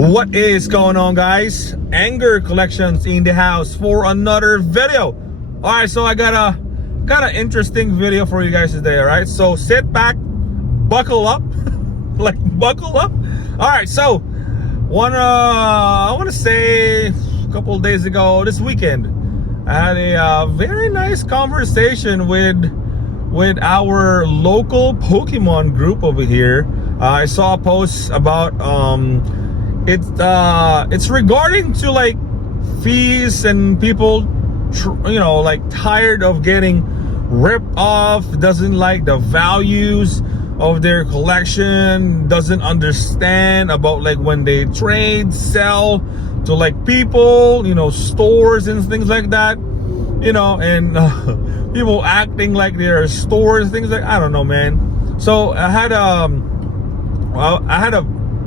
What is going on, guys? Anger Collections in the house for another video. All right, so I got an interesting video for you guys today. All right, so sit back, buckle up, like buckle up. All right, so I want to say a couple of days ago, this weekend, I had a very nice conversation with our local Pokemon group over here. I saw a post about it's regarding to like fees and people like tired of getting ripped off, doesn't like the values of their collection, doesn't understand about like when they trade, sell to like people, stores and things like that, and people acting like they're stores, things like, I don't know, man. So I had a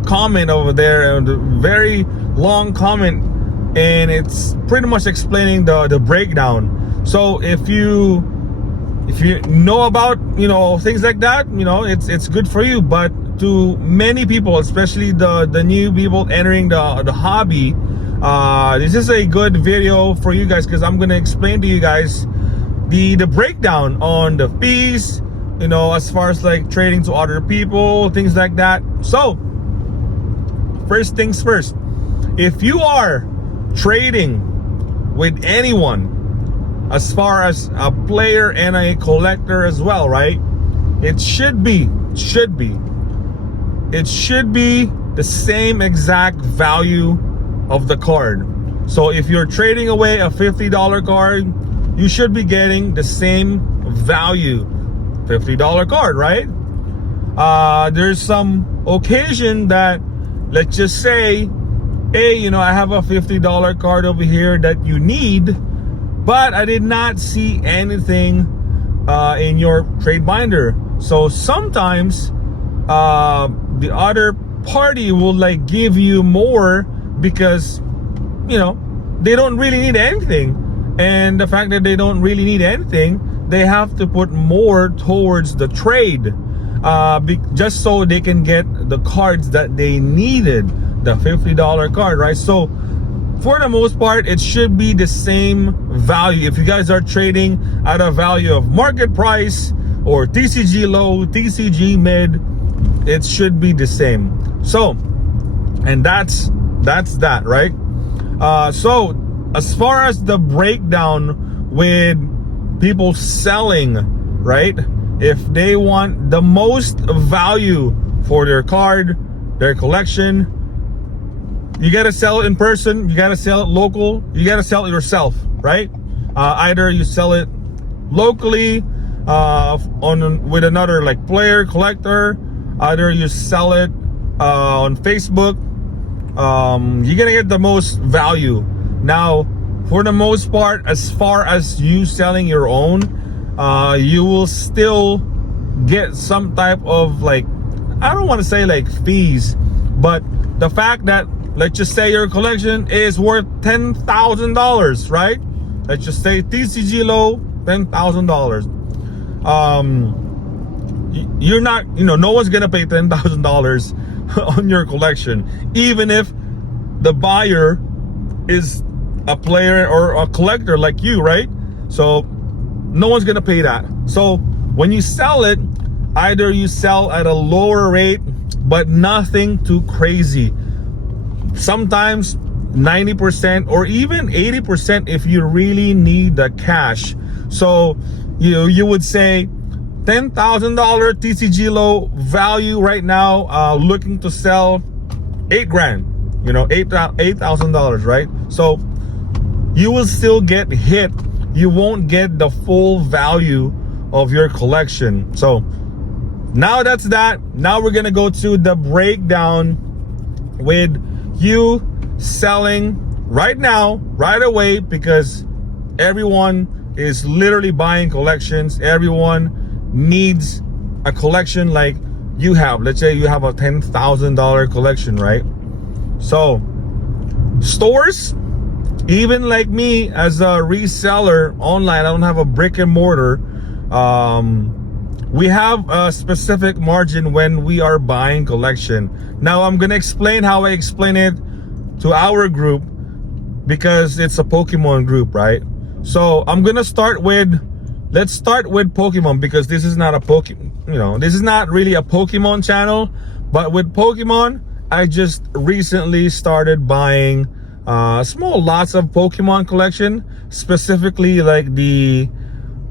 comment over there, a very long comment, and it's pretty much explaining the breakdown. So if you know about things like that, it's good for you. But to many people, especially the new people entering the hobby, this is a good video for you guys, because I'm gonna explain to you guys the breakdown on the fees, as far as like trading to other people, things like that. So first things first, if you are trading with anyone, as far as a player and a collector as well, right, it should be the same exact value of the card. So if you're trading away a $50 card, you should be getting the same value, $50 card, right? There's some occasion that, let's just say, hey, I have a $50 card over here that you need, but I did not see anything in your trade binder. So sometimes the other party will like give you more because they don't really need anything. And the fact that they don't really need anything, they have to put more towards the trade, just so they can get the cards that they needed, the $50 card, right? So for the most part, it should be the same value. If you guys are trading at a value of market price or TCG low, TCG mid, it should be the same. So, and that's that, right? So as far as the breakdown with people selling, right, if they want the most value for their card, their collection, you got to sell it in person, you got to sell it local, you got to sell it yourself, right? Either you sell it locally with another like player, collector, either you sell it on Facebook. You're gonna get the most value. Now, for the most part, as far as you selling your own, you will still get some type of like, I don't want to say like fees, but the fact that, let's just say your collection is worth $10,000, right? Let's just say TCG low, $10,000. You're not, no one's gonna pay $10,000 on your collection, even if the buyer is a player or a collector like you, right? So no one's gonna pay that. So when you sell it, either you sell at a lower rate, but nothing too crazy. Sometimes 90% or even 80% if you really need the cash. So you would say $10,000 TCG low value right now, looking to sell $8,000, $8,000, right? So you will still get hit. You won't get the full value of your collection. So now that's that. Now we're gonna go to the breakdown with you selling right now, right away, because everyone is literally buying collections. Everyone needs a collection like you have. Let's say you have a $10,000 collection, right? So stores, even like me as a reseller online, I don't have a brick and mortar. we have a specific margin when we are buying collection. Now I'm gonna explain how I explain it to our group, because it's a Pokemon group, right? So I'm gonna start with, let's start with Pokemon, because this is not a this is not really a Pokemon channel. But with Pokemon, I just recently started buying small lots of Pokemon collection, specifically like the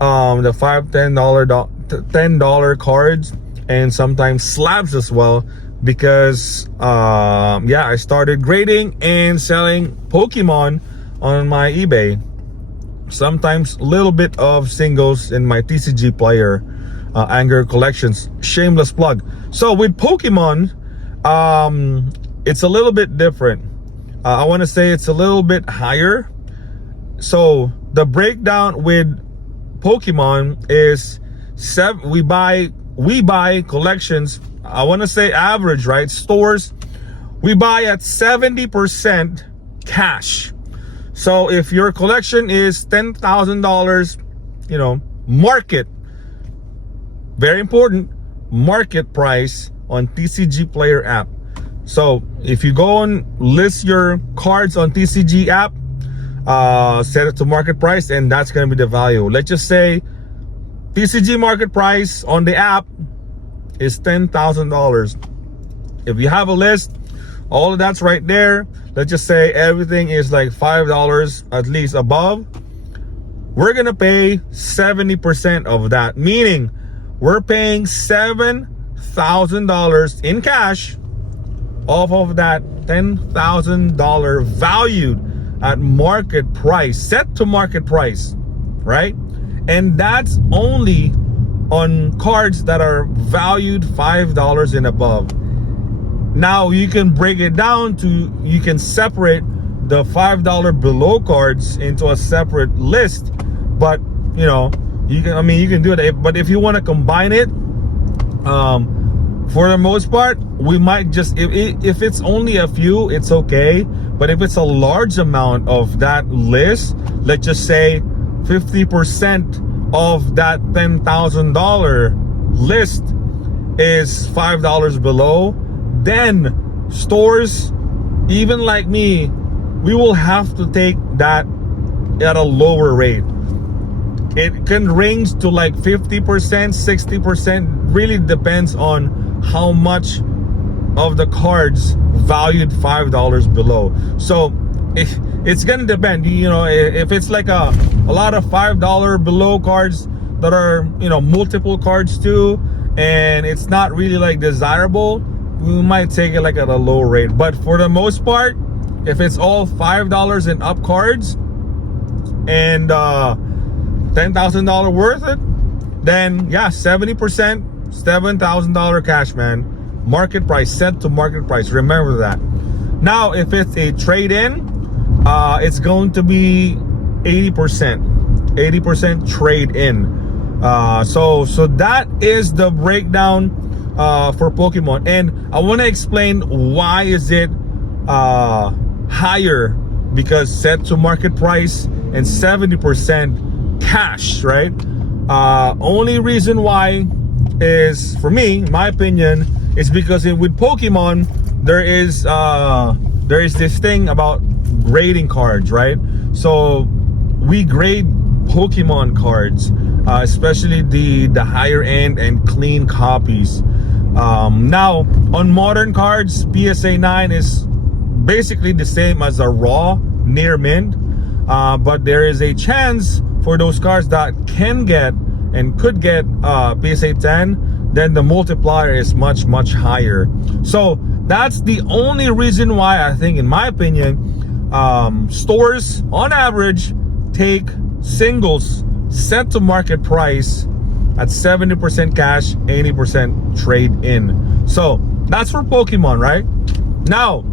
$5, $10 cards, and sometimes slabs as well, because yeah, I started grading and selling Pokemon on my eBay. Sometimes a little bit of singles in my TCGplayer anger collections. Shameless plug. So with Pokemon, it's a little bit different. I want to say it's a little bit higher. So the breakdown with Pokemon is we buy collections. I want to say average, right? Stores, we buy at 70% cash. So if your collection is $10,000, market, very important, market price on TCGplayer app. So if you go and list your cards on TCG app, set it to market price, and that's going to be the value. Let's just say TCG market price on the app is $10,000. If you have a list, all of that's right there. Let's just say everything is like $5 at least above. We're gonna pay 70% of that, meaning we're paying $7,000 in cash off of that $10,000 valued at market price, set to market price, right? And that's only on cards that are valued $5 and above. Now you can break it down to, you can separate the $5 below cards into a separate list, but you can do that. But if you want to combine it, for the most part, we might just, if it's only a few, it's okay. But if it's a large amount of that list, let's just say 50% of that $10,000 list is $5 below, then stores, even like me, we will have to take that at a lower rate. It can range to like 50%, 60%, really depends on how much of the cards valued $5 below. So it's gonna depend, if it's like a lot of $5 below cards that are, multiple cards too, and it's not really like desirable, we might take it like at a low rate. But for the most part, if it's all $5 and up cards and $10,000 worth it, then yeah, 70%, $7,000 cash, man. Market price, set to market price. Remember that. Now, if it's a trade-in, it's going to be 80% trade-in. So that is the breakdown for Pokemon, and I want to explain why is it higher, because set to market price and 70% cash, right? Only reason why is, for me, in my opinion, is because with Pokemon there is this thing about grading cards, right? So we grade Pokemon cards, especially the higher end and clean copies. Now on modern cards, PSA 9 is basically the same as a raw near mint, but there is a chance for those cards that can get and could get PSA 10, then the multiplier is much higher. So that's the only reason why I think, in my opinion, stores on average take singles set to market price at 70% cash, 80% trade in. So that's for Pokemon, right? Now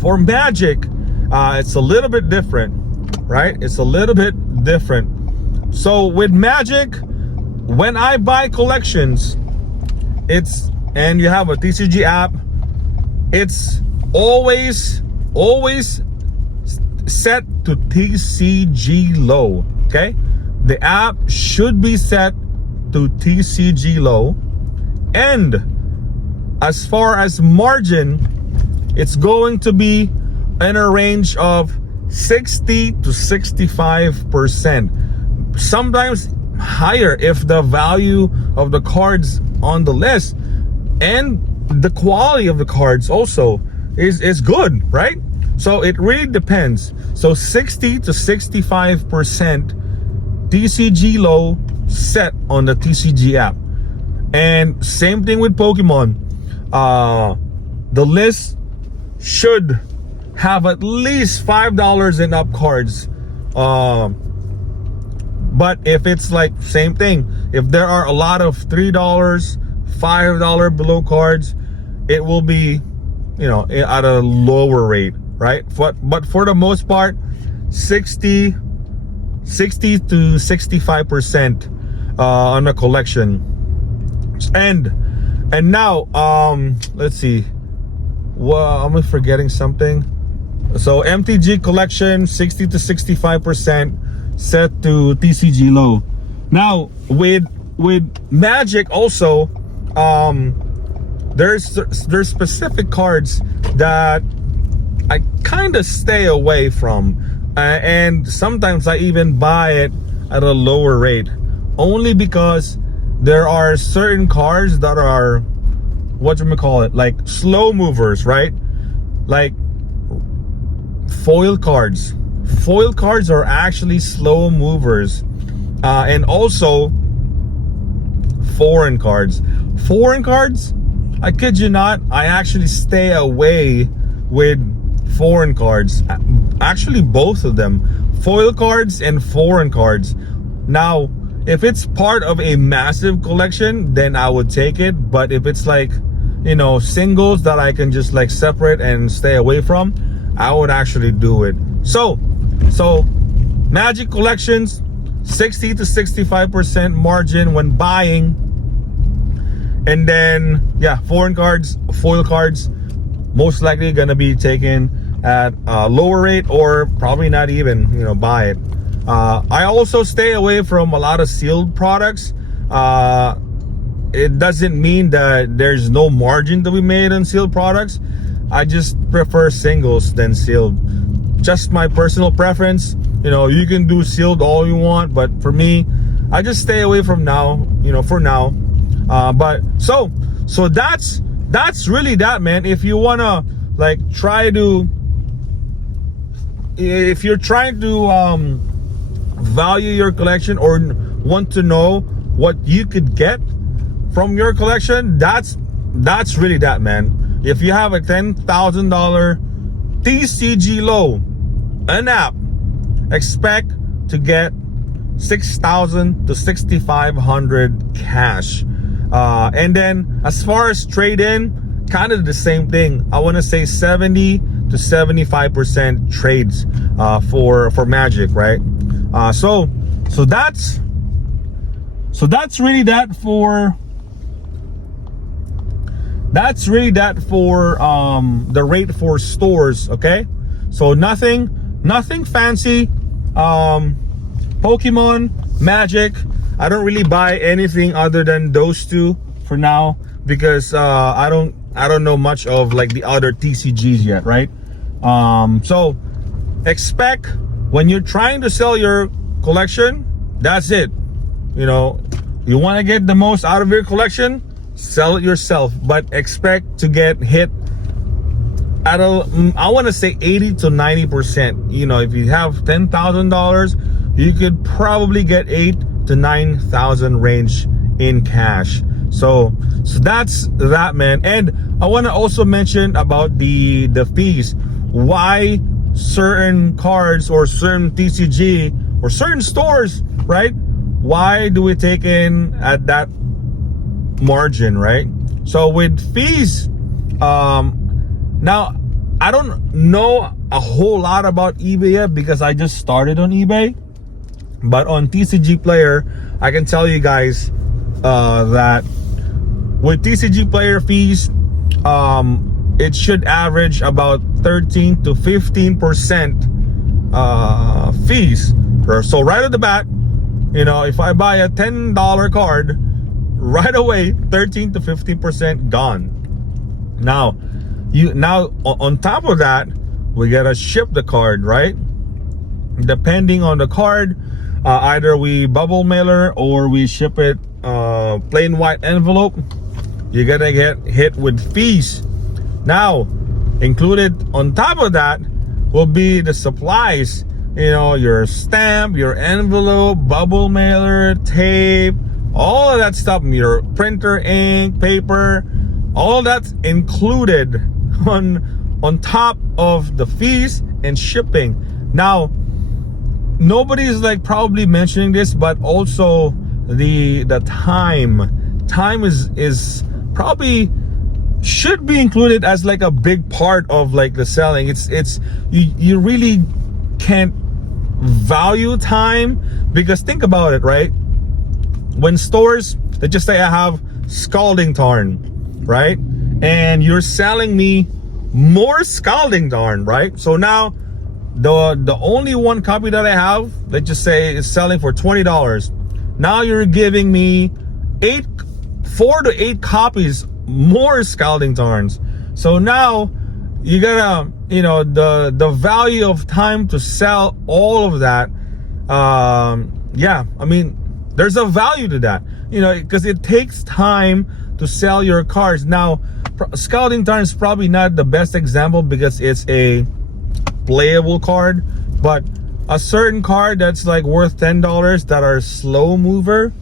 for Magic, it's a little bit different, right? It's a little bit different. So with Magic, when I buy collections, and you have a TCG app, it's always set to TCG low, okay? The app should be set to TCG low. And as far as margin, it's going to be in a range of 60 to 65%. Sometimes higher if the value of the cards on the list and the quality of the cards also is good, right? So it really depends. So 60 to 65% TCG low set on the TCG app. And same thing with Pokemon. The list should have at least $5 and up cards. But if it's like same thing, if there are a lot of $3, $5 below cards, it will be, you know, at a lower rate, right? But for the most part, 60 to 65% on a collection. And now let's see. Well, am I forgetting something? So MTG collection 60 to 65% set to TCG low. Now with Magic also, there's specific cards that I kind of stay away from, and sometimes I even buy it at a lower rate, only because there are certain cards that are, what do we call it, like slow movers, right? Like foil cards. Foil cards are actually slow movers, and also foreign cards. Foreign cards, I kid you not, I actually stay away with foreign cards. Actually, both of them, foil cards and foreign cards. Now, if it's part of a massive collection, then I would take it. But if it's like, you know, singles that I can just like separate and stay away from, I would actually do it. So Magic collections, 60 to 65% margin when buying. And then, yeah, foreign cards, foil cards, most likely gonna be taken at a lower rate, or probably not even, you know, buy it. I also stay away from a lot of sealed products. It doesn't mean that there's no margin to be made on sealed products. I just prefer singles than sealed. Just my personal preference. You know, you can do sealed all you want, but for me, I just stay away from now, you know, for now. But so that's really that, man. If you wanna like if you're trying to value your collection or want to know what you could get from your collection, that's really that, man. If you have a $10,000 TCG low, an app, expect to get 6,000 to 6,500 cash. And then as far as trade-in, kind of the same thing. I want to say 70 to 75% trades for Magic, right? So that's really that for the rate for stores. Okay, so nothing fancy. Pokemon, Magic, I don't really buy anything other than those two for now, because I don't know much of like the other TCGs yet, right? So expect, when you're trying to sell your collection, that's it. You know, you want to get the most out of your collection, sell it yourself, but expect to get hit at I want to say 80 to 90%. You know, if you have $10,000, you could probably get 8 to 9,000 range in cash. So that's that, man. And I want to also mention about the fees. Why certain cards or certain TCG or certain stores, right? Why do we take in at that margin, right? So with fees, now I don't know a whole lot about eBay yet because I just started on eBay. But on Tcgplayer, I can tell you guys that with Tcgplayer fees, it should average about 13 to 15% fees. So right at the bat, You know, if I buy a $10 card, right away 13 to 15% gone. Now on top of that, we gotta ship the card, right? Depending on the card, either we bubble mailer or we ship it plain white envelope. You gotta get hit with fees. Now, included on top of that will be the supplies. You know, your stamp, your envelope, bubble mailer, tape, all of that stuff, your printer, ink, paper, all that's included on top of the fees and shipping. Now, nobody's like probably mentioning this, but also the time is probably should be included as like a big part of like the selling. It's you really can't value time, because think about it, right? When stores, let's just say I have Scalding Tarn, right? And you're selling me more Scalding Tarn, right? So now the only one copy that I have, let's just say, is selling for $20. Now you're giving me 4 to 8 copies more Scalding Tarns. So now you gotta, you know, the value of time to sell all of that. Yeah, I mean, there's a value to that, you know, because it takes time to sell your cards. Now, Scalding Tarn is probably not the best example because it's a playable card, but a certain card that's like worth $10 that are slow mover,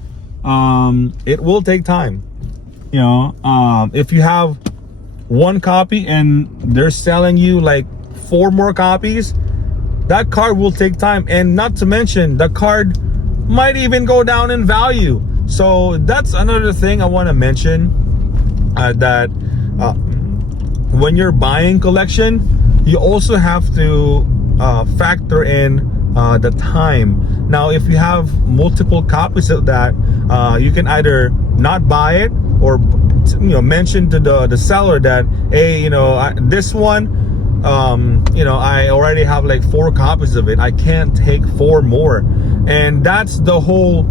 it will take time. You know, if you have one copy and they're selling you like 4 more copies, that card will take time. And not to mention, the card might even go down in value. So that's another thing I want to mention, that when you're buying collection, you also have to factor in the time. Now, if you have multiple copies of that, you can either not buy it, or, you know, mention to the seller that, hey, you know, this one, you know, I already have like 4 copies of it, I can't take 4 more. And that's the whole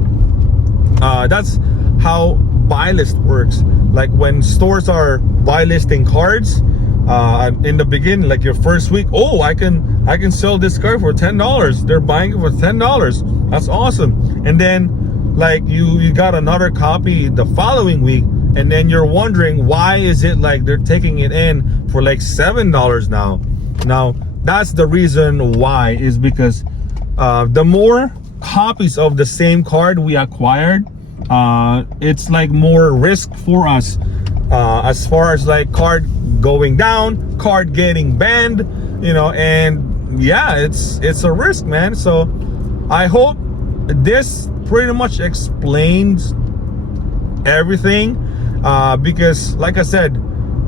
that's how buy list works. Like when stores are buy listing cards, in the beginning, like your first week, oh, I can sell this card for $10. They're buying it for $10. That's awesome. And then like you got another copy the following week, and then you're wondering, why is it like they're taking it in for like $7 now? Now that's the reason why, is because the more copies of the same card we acquired, it's like more risk for us, as far as like card going down, card getting banned, you know. And yeah, it's a risk, man. So I hope this pretty much explains everything, because like I said,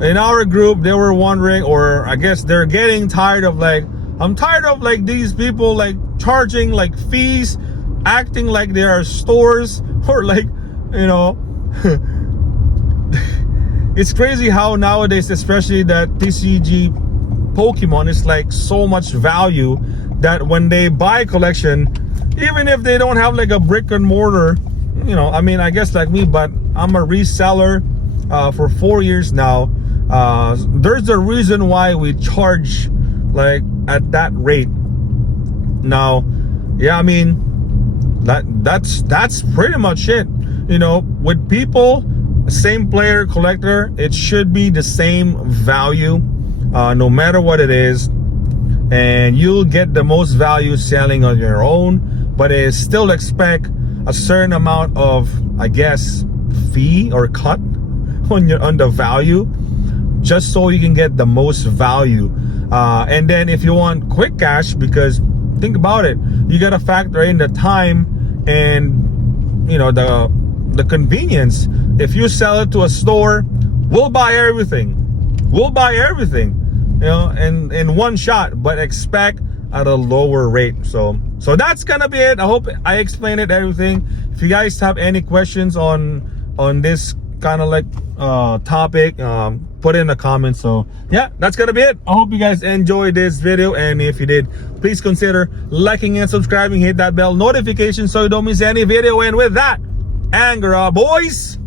in our group, they were wondering, or I guess they're getting tired of like, I'm tired of like these people like charging like fees, acting like they are stores, or like, you know, it's crazy how nowadays, especially that TCG Pokemon is like so much value, that when they buy a collection, even if they don't have like a brick and mortar, you know, I mean, I guess like me, but I'm a reseller for 4 years now. There's a reason why we charge like at that rate. Now, yeah, I mean, that's pretty much it. You know, with people, same player, collector, it should be the same value, no matter what it is, and you'll get the most value selling on your own. But it still expect a certain amount of, I guess, fee or cut on the value, just so you can get the most value. And then if you want quick cash, because think about it, you gotta factor in the time and, you know, the convenience. If you sell it to a store, we'll buy everything, you know, in one shot, but expect at a lower rate. So that's gonna be it. I hope I explained it, everything. If you guys have any questions on this kind of like topic, put it in the comments. So yeah, that's gonna be it. I hope you guys enjoyed this video, and if you did, please consider liking and subscribing. Hit that bell notification so you don't miss any video. And with that, Angara boys.